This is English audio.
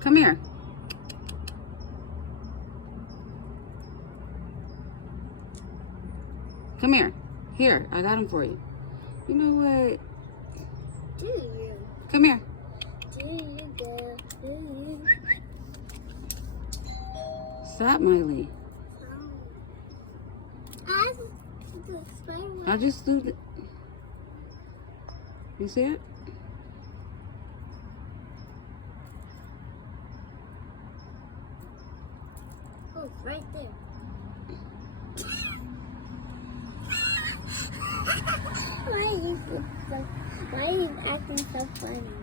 Come here. Come here. Here, I got him for you. You know what? Do you? Come here. Do you go? Do you? Stop, Miley. I just threw the... You see it? Oh, it's right there. Why are you acting so funny?